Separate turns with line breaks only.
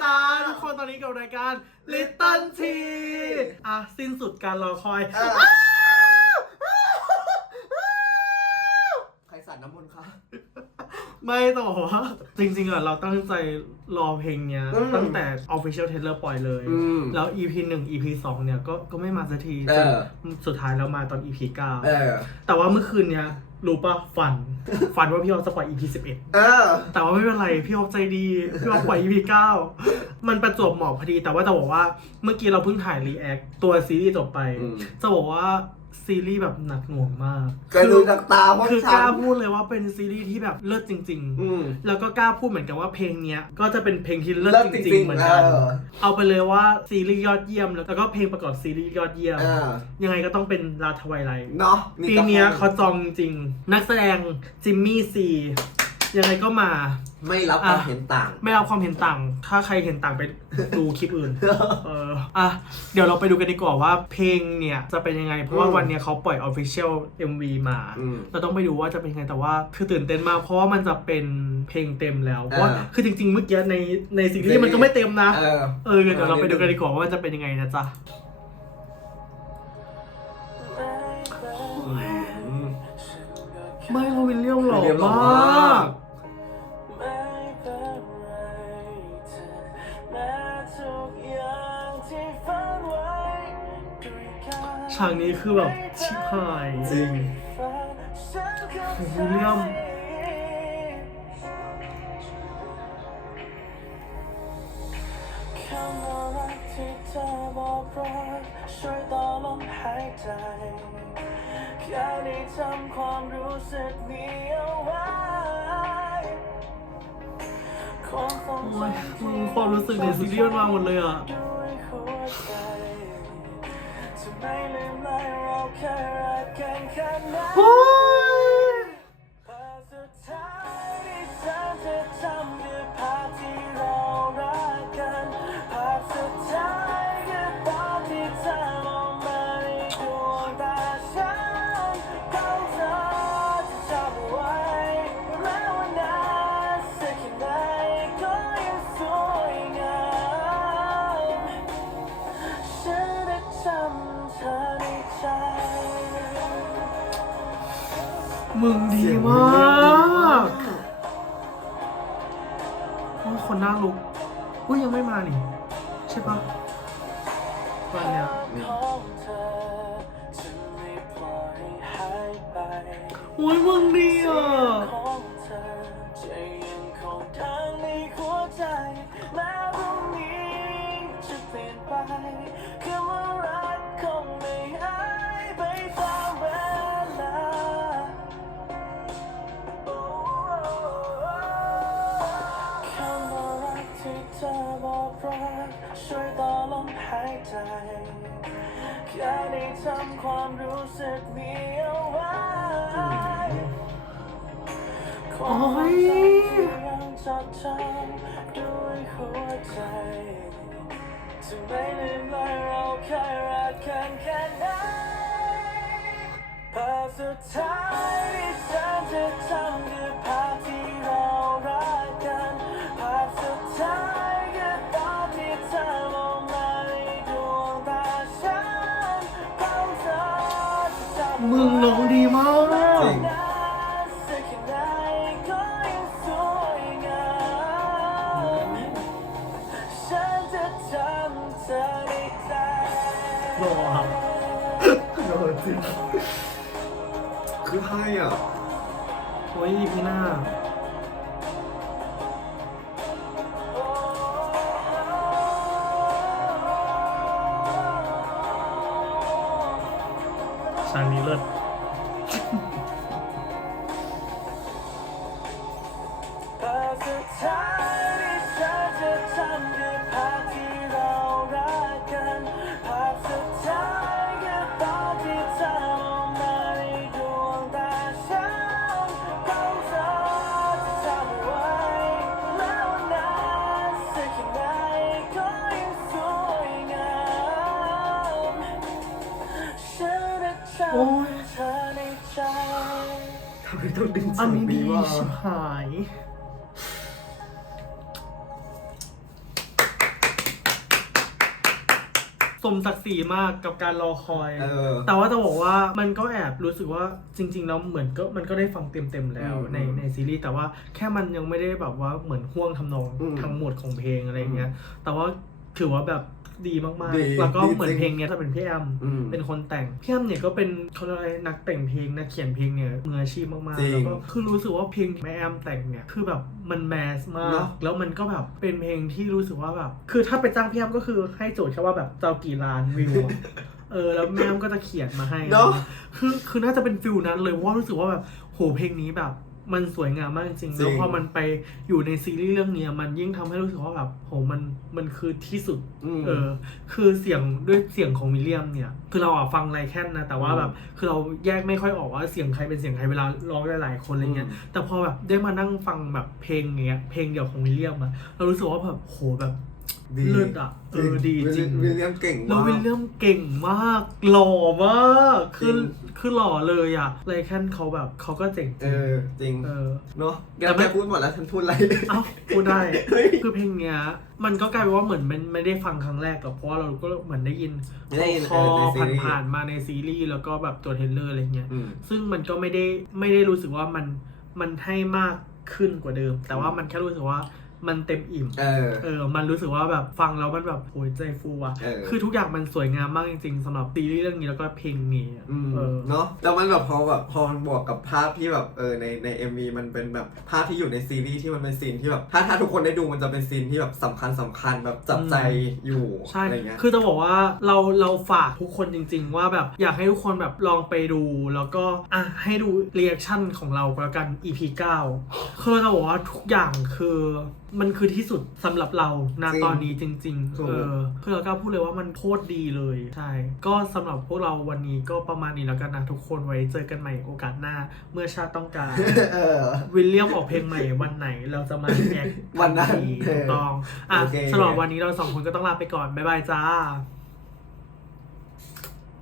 จ้าทุกคนตอนนี้กับรายการ Little T อะ สิ้นสุดการรอคอย
ใครสาดน้ำมนต์คะ
ไม่แต่บอกว่า จริงๆอะเราตั้งใจรอเพลงเนี้ย
อืม
ตั้งแต่ Official Trailer ปล่อยเลย
อืม
แล้ว EP 1 EP 2 เนี่ยก็ก็ไม่มาสักที
เออ
จนสุดท้ายแล้วมาตอน EP 9
เออ
แต่ว่าเมื่อคืนเนี้ย รู้ปะฝัน ฝันว่าพี่ออฟจะปล่อย EP 11
เออ
แต่ว่าไม่เป็นไร พี่ออฟใจดี พี่ออฟปล่อย EP 9มันประจวบเหมาะพอดี แต่ว่าจะบอกว่าเมื่อกี้เราเพิ่งถ่ายรีแอคตัวซีรีส์จบไป
อืม
จะบอกว่า ซีรีส์แบบหนักหน่วงมาก
กระดูกจากตาพวก
คือก
ฉั
ล้าน พูดเลยว่าเป็นซีรีส์ที่แบบเลิศจริง
อืม
ๆ แล้วก็กล้าพูดเหมือนกันว่าเพลงเนี้ยก็จะเป็นเพลงที่เลิศ
เลิศ
จ
จริ
ริง
งๆ
ๆเหมือนกัน
เออ
เอาไปเลยว่าซีรีส์ยอดเยี่ยมแล้วก็เพลงประกอบซีรีส์ยอดเยี่ยม
เออ
ยังไงก็ต้องเป็นลาทวายไลท์
เนาะ
ปีเนี้ยเขาจองจริง นักแสดงจิมมี่ซี ยังไงก็มา
ไม่รับความเห็นต่าง
ไม่เอาความเห็นต่าง ถ้าใครเห็นต่างไปดูคลิปอื่น เออ อะ เดี๋ยวเราไปดูกันดีกว่าว่าเพลงเนี่ยจะเป็นยังไง เพราะว่า
อืม
วันเนี้ยเขาปล่อย Official MV มา
อืม
เราต้องไปดูว่าจะเป็นยังไง แต่ว่าคือตื่นเต้นมาก เพราะว่ามันจะเป็นเพลงเต็มแล้ว เพราะว่า
อ่า
คือจริงๆ เมื่อกี้ในในซีรีส์มันก็ไม่เต็มนะ
เออ
เออ เดี๋ยวเราไปดูกันดีกว่าว่าจะเป็นยังไงนะจ๊ะ
อืม
ไม่โรวินเลียมหล่อ
โรวินเลียมหล่อ
ม
มาา
กก ฉากนี้คือแบบชิบหาย
จริง
วิลเลียม
คำว่ารักที่เธอบอกรักช่วยต่อลมหายใจแค่ได้ทำความรู้สึกนี้เอาไว้ความทรง
โอ้ย
จำ
มึงความรู้สึกในซีรีส์มันมาหมดเลยอะ โอ้
มึงดีมาก
โอ้ยคนน่าลุกอุ้ยยังไม่มานี่ ใช่ปะมาเนี่ยโอ้ยมึงดีอะ
รู้สึกนี้เอาไว้ความทรงจำที่ยังจดจำด้วยหัวใจจะไม่ลืมเลยเราเคยรักกันแค่ไหนภาพสุดท้ายที่ เธอในใจ
หล่อครับ
โดนจริงคือให้อะ
โอ้ยพี่หน้า ฉากนี้เลิศ โอ้ย
ทำไมต้องดึง
อันนี้ดีชิหายสมศักดิ์ศรีมากกับการรอคอย
ออ
แต่ว่าจะบอกว่ามันก็แอบรู้สึกว่าจริงๆแล้วเหมือนก็มันก็ได้ฟังเต็มๆแล้วในในซีรีส์แต่ว่าแค่มันยังไม่ได้แบบว่าเหมือนห่วงทำนองทั้งหมดของเพลงอะไรอย่างเงี้ย แต่ว่าถือว่าแบบ ดีมาก
ดี
ๆ แล้วก็
ดี
เหมือน
จริง
เพลงเนี้ยจะเป็นพี่แอม
อืม
เป็นคนแต่งพี่แอมเนี่ยก็เป็นเขาเรียกอะไรนักแต่งเพลงนักเขียนเพลงเนี่ยมืออาชีพมาก
จริ
ๆ
ง
แล้วก็คือรู้สึกว่าเพลงที่แม่แอมแต่งเนี่ยคือแบบมันแมสมา
เน
ก
อะ
แล้วมันก็แบบเป็นเพลงที่รู้สึกว่าแบบคือถ้าไปจ้างพี่แอมก็คือให้โจทย์แค่ว่าแบบจะเอากี่ล้านวิวอะ เออแล้วแม่แอมก็จะเขียนมาให้
เนอะ
คือคือน่าจะเป็นฟิลนั้นเลยเพราะว่ารู้สึกว่าแบบโหเพลงนี้แบบ มันสวยงามมากจริงๆ
จริง
แล้วพอมันไปอยู่ในซีรีส์เรื่องเนี้ยมันยิ่งทำให้รู้สึกว่าแบบโหมันมันคือที่สุด
ม
เออคือเสียงด้วยเสียงของวิลเลียมเนี่ย คือเราอะฟังไรแค่นนะ แต่ว่า
อืม
แบบคือเราแยกไม่ค่อยออกว่าเสียงใครเป็นเสียงใครเวลาร้องหลายๆคนอะไรเงี้ย
อืม
แต่พอแบบได้มานั่งฟังแบบเพลงเงี้ย เพลงเดียวของวิลเลียมอะเรารู้สึกว่าแบบโหแบบ
ดี
เลิศอะเออดีจริง
วิลเลียมเก่ง
แล้ว
มาก
วิลเลียมเก่งมาก หล่อมากคือ
จริง
คือหล่อเลยอะไรแค่นเขาแบบเขาก็เจ๋งจ
เอ
ริง
อจริง
เออ
เนาะแก
แต่ไม่
แกพูดหมดแล้วฉันพูดอะไร
เอ้าพูดได้
เฮ้ย
คือเพลงเนี้ย มันก็กลายเป็นว่าเหมือนมันไม่ได้ฟังครั้งแรกหรอกเพราะว่าเราก็เหมือนได้ยิน
ได้ยิน
คอ
เออในซีรีส์
ผ่านๆมาในซีรีส์แล้วก็แบบตัวเทรลเลอร์อะไรเงี้ย
อืม
ซึ่งมันก็ไม่ได้ไม่ได้รู้สึกว่ามันมันให้มากขึ้นกว่าเดิม แต่ว่ามันแค่รู้สึกว่า มันเต็มอิ่ม
เออ
เออ มันรู้สึกว่าแบบฟังแล้วมันแบบโหยใจฟูอะ
เออ
คือทุกอย่างมันสวยงามมากจริงๆสำหรับซีรีส์เรื่องนี้แล้วก็เพลงนี้อะ
อืม
เออ
เนาะแล้วมันแบบพอแบบพอมันบวกกับภาพที่แบบเออในในเอ็มวีมันเป็นแบบภาพที่อยู่ในซีรีส์ที่มันเป็นซีนที่แบบถ้าถ้าทุกคนได้ดูมันจะเป็นซีนที่แบบสำคัญสำคัญแบบจับใจอยู่
ใช่
อะไรเงี้ย
คือจะบอกว่าเราเราฝากทุกคนจริง ๆ ว่าแบบอยากให้ทุกคนแบบลองไปดู แล้วก็อะให้ดูเรีแอคชั่นของเราก็แล้วกัน EP 9คือจะบอกว่าทุกอย่างคือมันคือที่สุดสำหรับเราณ
จริง
ตอนนี้จริง
ถู
ๆ
ก
เออคือเรากล้าพูดเลยว่ามันโคตรดีเลย ใช่ ก็สำหรับพวกเราวันนี้ก็ประมาณนี้แล้วกันนะทุกคนไว้เจอกันใหม่โอกาสหน้า เมื่อชาติต้องการ
เออ
วิลเลียมออกเพลงใหม่วันไหนเราจะมาแอค
วันนั้น
ถูกต้องอะ
โอเค
สำหรับวันนี้เราสองคนก็ต้องลาไปก่อน บ๊ายบายจ้า